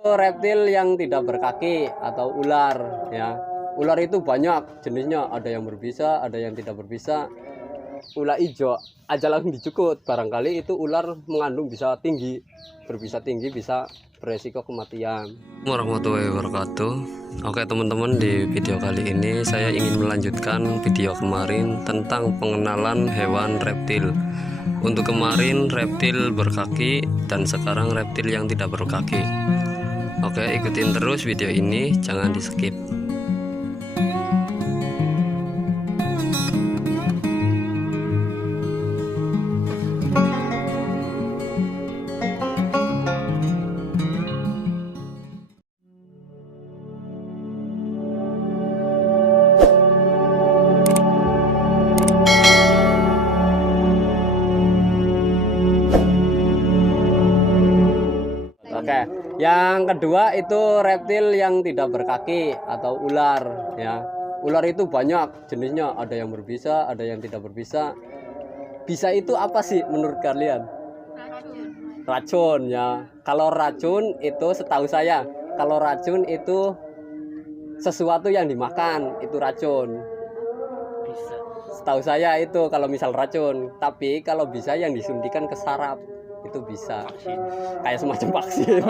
Reptil yang tidak berkaki atau ular ya. Ular itu banyak jenisnya, ada yang berbisa, ada yang tidak berbisa. Ular hijau aja langsung dicukut, barangkali itu ular mengandung bisa tinggi, berbisa tinggi, bisa beresiko kematian. Warahmatullahi wabarakatuh. Oke teman-teman, di video kali ini saya ingin melanjutkan video kemarin tentang pengenalan hewan reptil. Untuk kemarin reptil berkaki dan sekarang reptil yang tidak berkaki. Oke, ikutin terus video ini, jangan di skip. Oke, yang kedua itu reptil yang tidak berkaki atau ular ya. Ular itu banyak jenisnya, ada yang berbisa, ada yang tidak berbisa. Bisa itu apa sih menurut kalian? Racun ya. Kalau racun itu setahu saya, kalau racun itu sesuatu yang dimakan, itu racun. Setahu saya itu kalau misal racun. Tapi kalau bisa yang disuntikan ke saraf, itu bisa kayak semacam vaksin.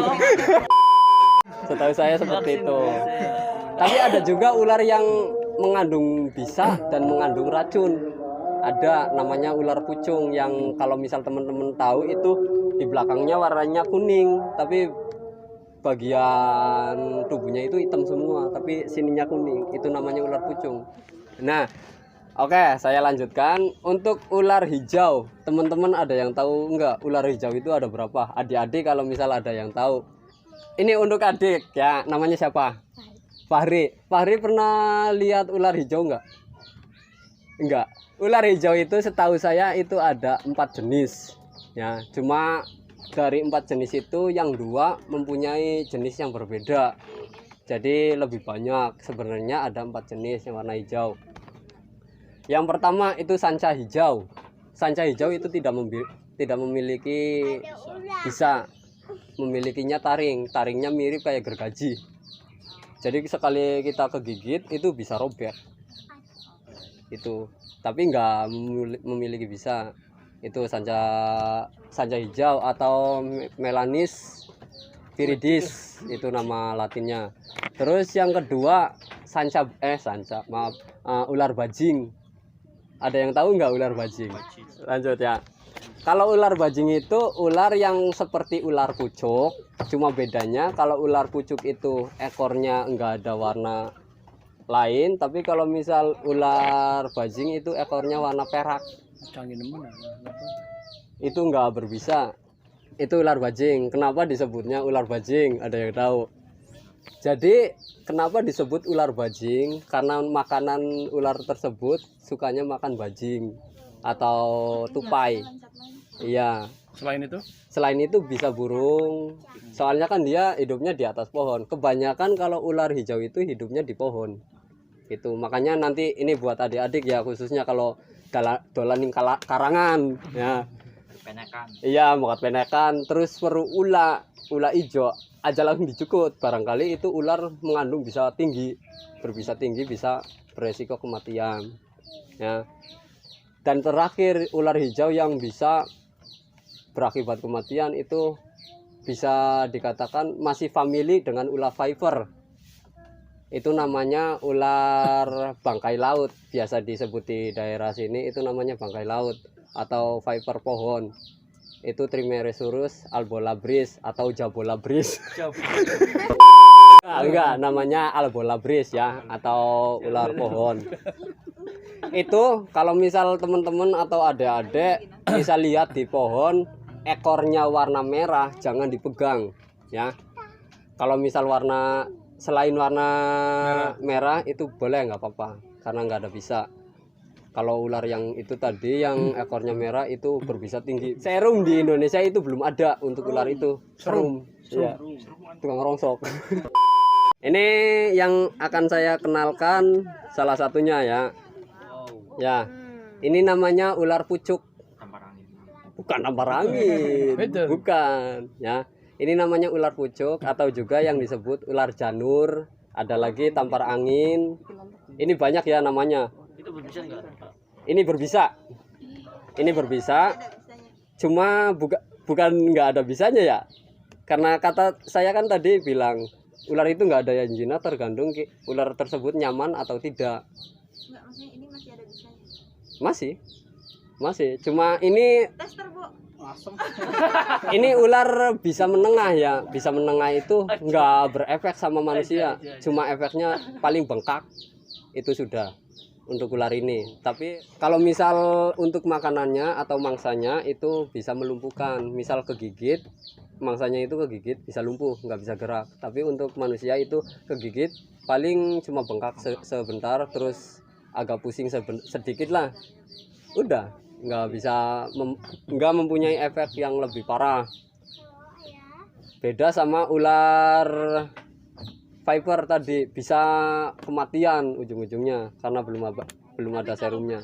Setahu saya seperti itu. Tapi ada juga ular yang mengandung bisa dan mengandung racun. Ada namanya ular pucung, yang kalau misal teman-teman tahu itu di belakangnya warnanya kuning, tapi bagian tubuhnya itu hitam semua, tapi sininya kuning. Itu namanya ular pucung. Nah, oke, saya lanjutkan. Untuk ular hijau, teman-teman ada yang tahu enggak ular hijau itu ada berapa? Adik-adik kalau misal ada yang tahu. Ini untuk adik ya, namanya siapa? Fahri. Fahri pernah lihat ular hijau enggak? Enggak. Ular hijau itu setahu saya itu ada 4 jenis. Ya, cuma dari 4 jenis itu yang 2 mempunyai jenis yang berbeda. Jadi lebih banyak. Sebenarnya ada 4 jenis yang warna hijau. Yang pertama itu sanca hijau. Sanca hijau itu tidak memiliki bisa, memilikinya taring. Taringnya mirip kayak gergaji. Jadi sekali kita kegigit itu bisa robek. Itu, tapi nggak memiliki bisa. Itu sanca hijau atau Melanis viridis, itu nama latinnya. Terus yang kedua ular bajing. Ada yang tahu nggak ular bajing? Lanjut ya. Kalau ular bajing itu ular yang seperti ular pucuk, cuma bedanya kalau ular pucuk itu ekornya nggak ada warna lain, tapi kalau misal ular bajing itu ekornya warna perak. Itu nggak berbisa. Itu ular bajing. Kenapa disebutnya ular bajing? Ada yang tahu? Jadi kenapa disebut ular bajing? Karena makanan ular tersebut sukanya makan bajing atau tupai. Iya. Selain itu bisa burung. Soalnya kan dia hidupnya di atas pohon. Kebanyakan kalau ular hijau itu hidupnya di pohon. Itu makanya nanti ini buat adik-adik ya, khususnya kalau dolanin karangan ya. Penekan. Iya, mau penekan, terus perlu ula hijau aja langsung dicukut, barangkali itu ular mengandung bisa tinggi, berbisa tinggi, bisa beresiko kematian ya. Dan terakhir ular hijau yang bisa berakibat kematian itu bisa dikatakan masih famili dengan ular viper. Itu namanya ular bangkai laut, biasa disebut di daerah sini itu namanya bangkai laut atau viper pohon. Itu Trimeresurus albolabris atau jabolabris. Enggak, namanya albolabris ya, atau ular pohon. Itu kalau misal teman-teman atau adik-adik bisa lihat di pohon ekornya warna merah, jangan dipegang ya. Kalau misal selain warna merah itu boleh, nggak apa-apa, karena nggak ada bisa. Kalau ular yang itu tadi yang ekornya merah itu berbisa tinggi. Serum di Indonesia itu belum ada untuk ular itu. Serum. Ya. Tukang rongsok. Ini yang akan saya kenalkan salah satunya ya. Ya. Ini namanya ular pucuk. Bukan tampar angin. Bukan ya. Ini namanya ular pucuk atau juga yang disebut ular janur. Ada lagi tampar angin. Ini banyak ya namanya. Itu berbisa enggak? Ini berbisa. Ini berbisa. Cuma bukan nggak ada bisanya ya. Karena kata saya kan tadi bilang ular itu nggak ada yang jinak, tergantung ular tersebut nyaman atau tidak. Enggak, maksudnya ini masih ada bisanya. Masih. Cuma ini Tester, Bu. ini ular bisa menengah ya. Bisa menengah itu nggak berefek sama manusia. Cuma efeknya paling bengkak. Itu sudah untuk ular ini. Tapi kalau misal untuk makanannya atau mangsanya itu bisa melumpuhkan. Misal kegigit, mangsanya itu kegigit bisa lumpuh, nggak bisa gerak. Tapi untuk manusia itu kegigit paling cuma bengkak sebentar, terus agak pusing sedikit lah. Udah, nggak mempunyai efek yang lebih parah. Beda sama ular viper tadi, bisa kematian ujung-ujungnya karena belum ada serumnya.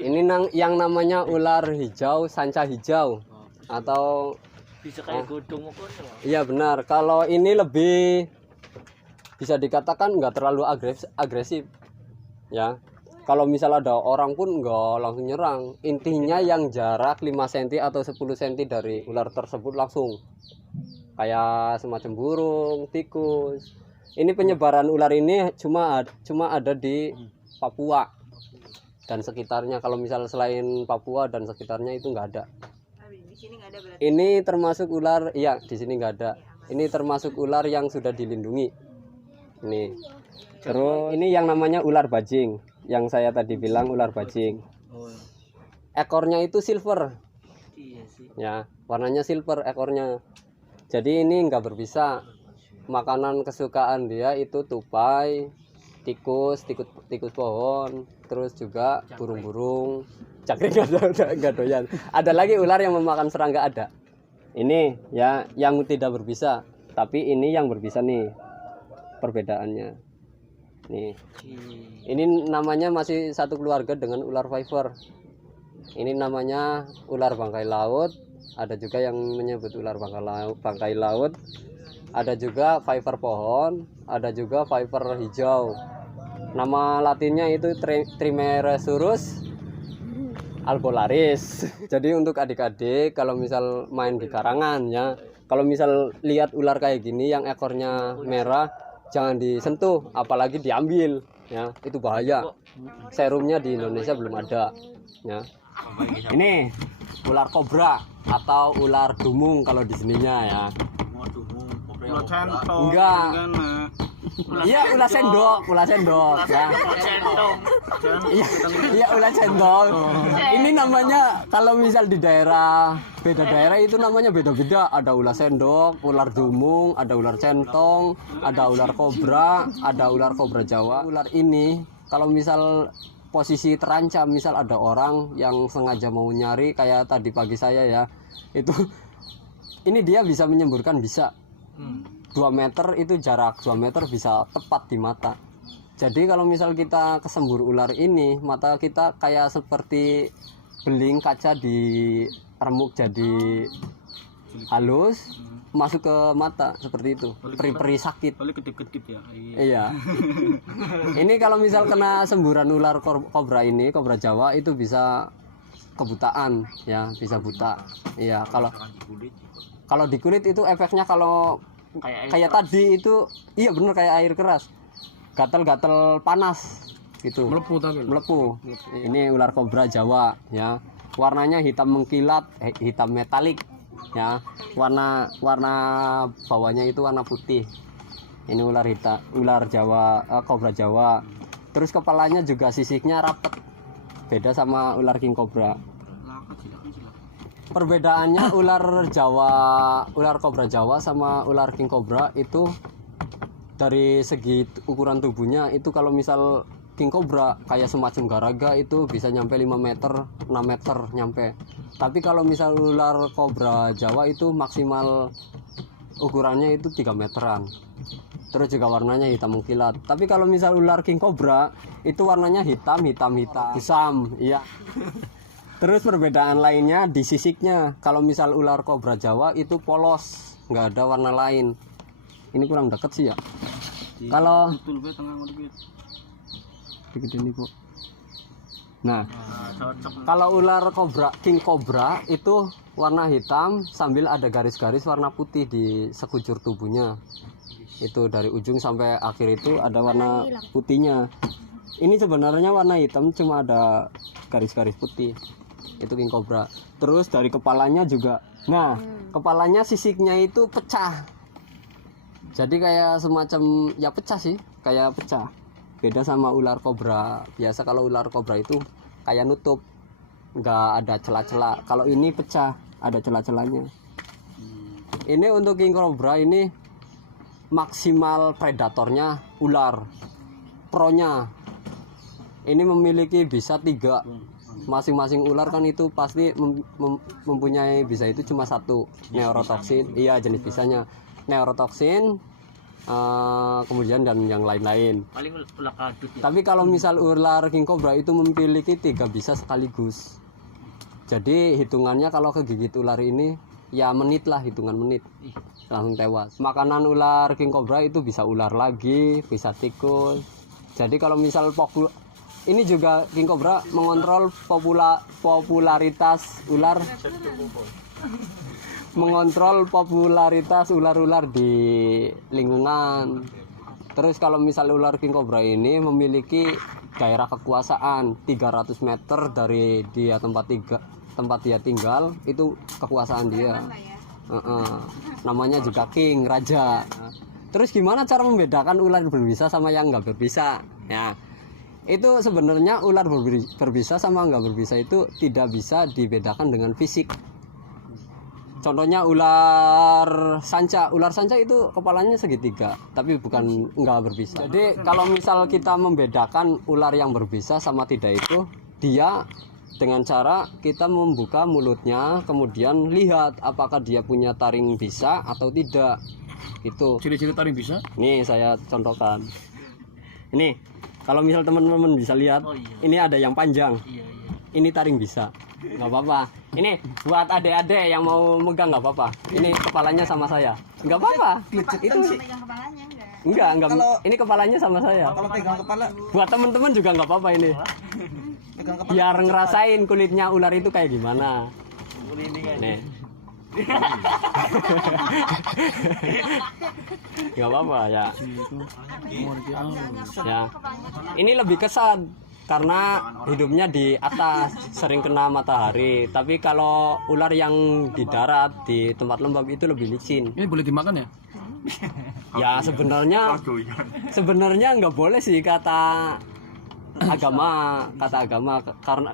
Ini yang namanya ular hijau, sanca hijau atau Bisa kayak godong apa? iya benar. Kalau ini lebih bisa dikatakan nggak terlalu agresif ya. Kalau misal ada orang pun nggak langsung nyerang. Intinya yang jarak 5 cm atau 10 cm dari ular tersebut langsung. Kayak semacam burung, tikus. Ini penyebaran ular ini cuma ada di Papua dan sekitarnya. Kalau misal selain Papua dan sekitarnya itu nggak ada. Di sini nggak ada berarti. Ini termasuk ular, iya di sini nggak ada. Ini termasuk ular yang sudah dilindungi. Ini. Terus ini yang namanya ular bajing. Yang saya tadi bilang ular bajing. Oh. Ekornya itu silver. Iya sih. Ya, warnanya silver ekornya. Jadi ini nggak berbisa. Makanan kesukaan dia itu tupai, tikus pohon, terus juga burung-burung. Cakrik nggak doyan. Ada lagi ular yang memakan serangga ada. Ini ya yang tidak berbisa, tapi ini yang berbisa nih. Perbedaannya. Nih. Ini namanya masih satu keluarga dengan ular viper. Ini namanya ular bangkai laut. Ada juga yang menyebut ular bangkai laut. Ada juga viper pohon, ada juga viper hijau. Nama latinnya itu Trimeresurus albolaris. Jadi untuk adik-adik kalau misal main di karangan ya, kalau misal lihat ular kayak gini yang ekornya merah, jangan disentuh, apalagi diambil ya, itu bahaya. Serumnya di Indonesia belum ada ya. Ini ular kobra atau ular dumung kalau di sininya ya. Enggak. Iya, ular sendok ya. Iya, ular sendok. Ini namanya kalau misal di beda daerah itu namanya beda-beda. Ada ular sendok, ular dumung, ada ular centong, ada ular kobra, ada ular kobra Jawa. Ular ini kalau misal posisi terancam, misal ada orang yang sengaja mau nyari kayak tadi pagi saya ya, itu ini dia bisa menyemburkan, bisa 2 meter, itu jarak 2 meter bisa tepat di mata. Jadi kalau misal kita kesembur ular ini, mata kita kayak seperti beling kaca di remuk jadi halus, masuk ke mata seperti itu. Peri-peri sakit. Kedip-kedip ya. Iya. Ini kalau misal kena semburan ular kobra ini, kobra Jawa, itu bisa kebutaan ya, bisa buta. Iya, kalau di kulit itu efeknya kalau kayak tadi itu, iya bener kayak air keras, gatel-gatel panas gitu, melepuh. Ini ular kobra Jawa ya, warnanya hitam mengkilat, hitam metalik ya, warna bawahnya itu warna putih. Ini ular Jawa, kobra Jawa. Terus kepalanya juga sisiknya rapet, beda sama ular king kobra. Perbedaannya ular kobra Jawa sama ular king kobra itu dari segi ukuran tubuhnya. Itu kalau misal king kobra kayak semacam garaga itu bisa nyampe 5 meter, 6 meter nyampe. Tapi kalau misal ular kobra Jawa itu maksimal ukurannya itu 3 meteran. Terus juga warnanya hitam mengkilat. Tapi kalau misal ular king kobra itu warnanya hitam kusam, iya. Terus perbedaan lainnya di sisiknya. Kalau misal ular kobra Jawa itu polos, nggak ada warna lain. Ini kurang dekat sih ya. Kalau betul be tengah ngono kuwi. dikit ini Bu. Nah, Cocok. kalau ular kobra, king cobra itu warna hitam sambil ada garis-garis warna putih di sekujur tubuhnya. Itu dari ujung sampai akhir itu ada warna putihnya. Ini sebenarnya warna hitam cuma ada garis-garis putih. Itu king cobra. Terus dari kepalanya juga. Nah, kepalanya sisiknya itu pecah. Jadi kayak semacam ya pecah sih, kayak pecah. Beda sama ular kobra biasa. Kalau ular kobra itu kayak nutup, nggak ada celah-celah. Kalau ini pecah, ada celah-celahnya. Ini untuk king cobra ini maksimal predatornya ular. Pronya ini memiliki bisa 3. Masing-masing ular kan itu pasti mempunyai bisa itu cuma 1 neurotoksin. Iya, jenis bisanya neurotoksin, kemudian dan yang lain-lain. Paling ulah kadut ya. Tapi kalau misal ular king cobra itu memiliki 3 bisa sekaligus. Jadi hitungannya kalau kegigit ular ini ya menit lah, hitungan menit langsung tewas. Makanan ular king cobra itu bisa ular lagi, bisa tikus. Jadi kalau misal ini juga king cobra mengontrol popularitas ular, mengontrol popularitas ular-ular di lingkungan. Terus kalau misal ular king cobra ini memiliki daerah kekuasaan 300 meter dari dia tempat dia tinggal, itu kekuasaan dia. Namanya juga king, raja. Terus gimana cara membedakan ular berbisa sama yang nggak berbisa? Ya, itu sebenarnya ular berbisa sama nggak berbisa itu tidak bisa dibedakan dengan fisik. Contohnya ular sanca itu kepalanya segitiga, tapi bukan nggak berbisa. Jadi kalau misal kita membedakan ular yang berbisa sama tidak itu, dia dengan cara kita membuka mulutnya, kemudian lihat apakah dia punya taring bisa atau tidak. Itu. Ciri-ciri taring bisa? Nih saya contohkan. Ini kalau misal teman-teman bisa lihat, Oh, iya. ini ada yang panjang. Iya. Ini taring bisa, nggak apa-apa. Ini buat adik-adik yang mau megang nggak apa-apa. Ini kepalanya sama saya, nggak apa-apa. Itu sih Pegang kepalanya enggak. enggak. Ini kepalanya sama saya. Kalau pegang kepala, Buat teman-teman juga nggak apa-apa ini. pegang kepala. Biar ngerasain kulitnya ular itu kayak gimana. Nih. Nggak apa-apa ya. Ya. Ini lebih kesan karena hidupnya di atas, sering kena matahari. Tapi kalau ular yang di darat, di tempat lembab itu lebih licin. Ini boleh dimakan ya? Ya sebenarnya nggak boleh sih kata agama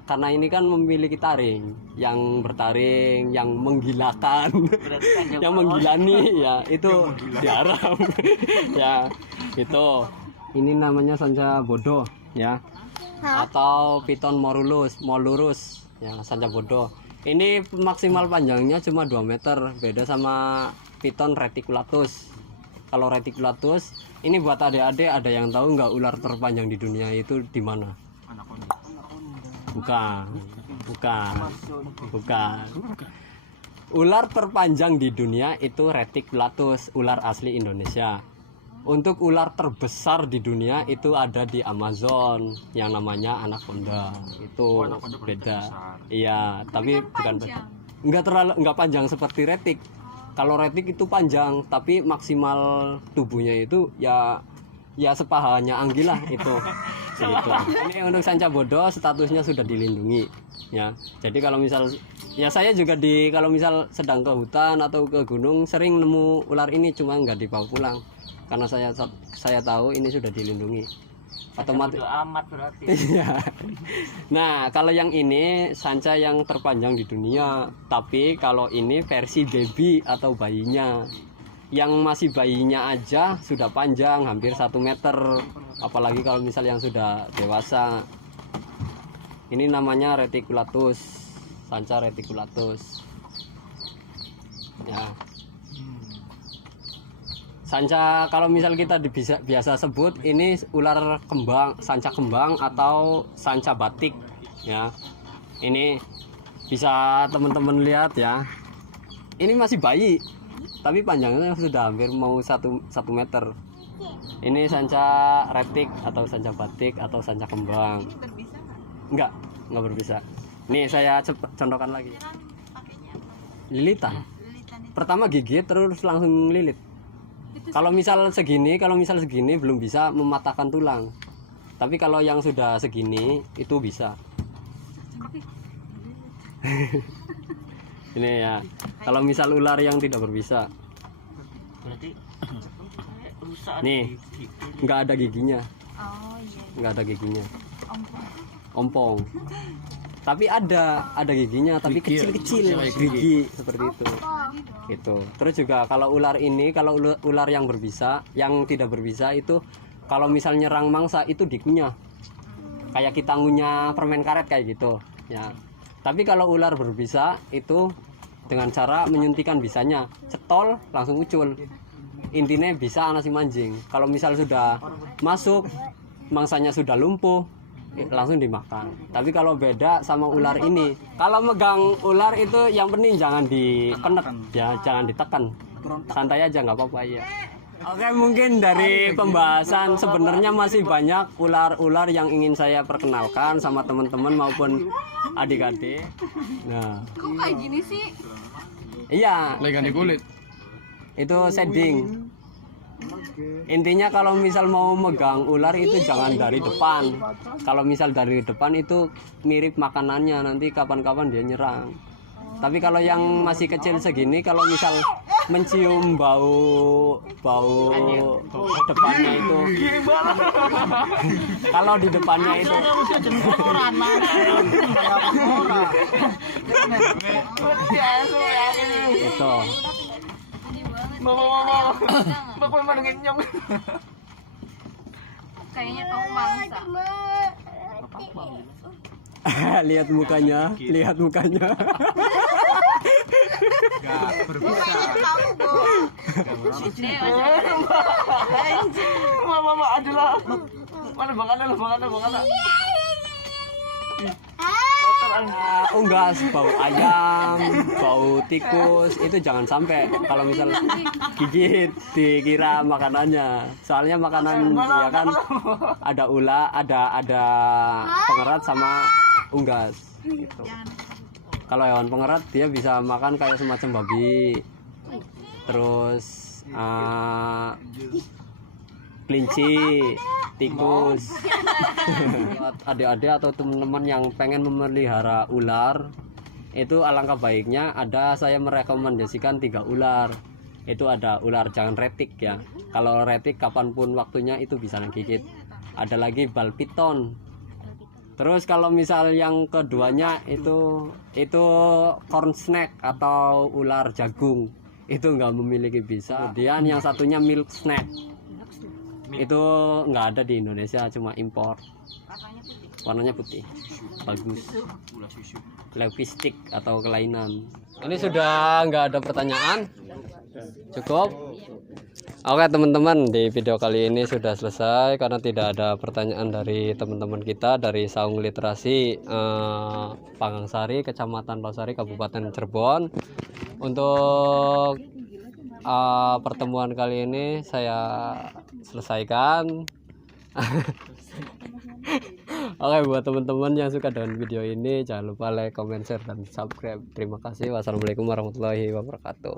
karena ini kan memiliki taring yang bertaring, yang menggilakan, yang menggilani, ya itu diharam. Ya itu. Ini namanya sanca bodoh ya, atau piton molurus ya, sanca bodoh. Ini maksimal panjangnya cuma 2 meter, beda sama piton reticulatus. Kalau reticulatus ini buat adik-adik, ada yang tahu nggak ular terpanjang di dunia itu di mana? Bukan. Ular terpanjang di dunia itu reticulatus, ular asli Indonesia. Untuk ular terbesar di dunia itu ada di Amazon yang namanya anaconda. Itu beda. Iya, tapi bukan nggak panjang seperti retik. Kalau retik itu panjang, tapi maksimal tubuhnya itu ya sepahanya Anggi lah itu. Gitu. Ini untuk sanca bodoh statusnya sudah dilindungi ya. Jadi kalau misal ya saya juga kalau misal sedang ke hutan atau ke gunung sering nemu ular ini, cuma nggak dibawa pulang karena saya tahu ini sudah dilindungi. Otomatis amat berarti. Iya. Nah, kalau yang ini sanca yang terpanjang di dunia, tapi kalau ini versi baby atau bayinya. Yang masih bayinya aja sudah panjang hampir 1 meter, apalagi kalau misal yang sudah dewasa. Ini namanya reticulatus, sanca reticulatus. Ya. Sanca kalau misal kita biasa sebut ini ular kembang, sanca kembang atau sanca batik ya. Ini bisa teman-teman lihat ya. Ini masih bayi. tapi panjangnya sudah hampir mau 1 meter. Ini sanca retik atau sanca batik atau sanca kembang. Ini berbisa nggak? Enggak berbisa. Nih saya contohkan lagi. Nyerang pakainya apa? Lilitan. Lilitan itu. Pertama gigit terus langsung lilit. Kalau misal segini belum bisa mematahkan tulang. Tapi kalau yang sudah segini itu bisa. Ini ya. Kalau misal ular yang tidak berbisa, Berarti rusak. nih nggak ada giginya, Oh iya. nggak ada giginya, Ompong. ompong. Tapi ada giginya, tapi Gigi ya? kecil-kecil Kayak gigi seperti itu. Gitu. Terus juga kalau ular ini, kalau ular yang berbisa, yang tidak berbisa itu kalau misal nyerang mangsa itu dikunyah. Kayak kita ngunyah permen karet kayak gitu, ya. Tapi kalau ular berbisa itu dengan cara menyuntikkan bisanya, cetol langsung ucul. Intinya bisa anak si mancing. Kalau misal sudah masuk, mangsanya sudah lumpuh, langsung dimakan. Tapi kalau beda sama ular ini, kalau megang ular itu yang penting jangan dikenek, ya jangan ditekan, santai aja nggak apa-apa ya. Oke, mungkin dari pembahasan sebenarnya masih banyak ular-ular yang ingin saya perkenalkan sama teman-teman maupun adik-adik. Nah, Kok kayak gini sih? iya, Lagi ganti kulit. itu shading. Intinya kalau misal mau megang ular itu jangan dari depan. Kalau misal dari depan itu mirip makanannya, nanti kapan-kapan dia nyerang. Tapi kalau yang masih kecil segini, kalau misal mencium bau depannya itu, kalau di depannya itu, itu Kayaknya kamu mangsa. lihat mukanya. Kayaknya kamu bohong. Mama adalah. Mana bangana. Unggas, bau ayam, bau tikus itu jangan sampai. Kalau misal gigit dikira makanannya, soalnya makanan dia kan ada ular, ada pengerat sama unggas gitu. Kalau hewan pengerat dia bisa makan kayak semacam babi, terus kelinci, tikus. Buat adik-adik atau teman-teman yang pengen memelihara ular, itu alangkah baiknya saya merekomendasikan 3 ular. Itu ada ular jangan retik ya. Kalau retik kapanpun waktunya itu bisa gigit. Ada lagi bal piton. Terus kalau misal yang keduanya itu corn snake atau ular jagung, itu nggak memiliki bisa. Kemudian yang satunya milk snake, itu nggak ada di Indonesia, cuma impor. Warnanya putih, bagus. Lepistik atau kelainan. Ini sudah nggak ada pertanyaan, cukup. Oke teman-teman, di video kali ini sudah selesai karena tidak ada pertanyaan dari teman-teman kita dari Saung Literasi Pangangsari, Kecamatan Losari, Kabupaten Cirebon. Untuk pertemuan kali ini saya selesaikan. Oke, buat teman-teman yang suka dengan video ini jangan lupa like, comment, share, dan subscribe. Terima kasih. Wassalamualaikum warahmatullahi wabarakatuh.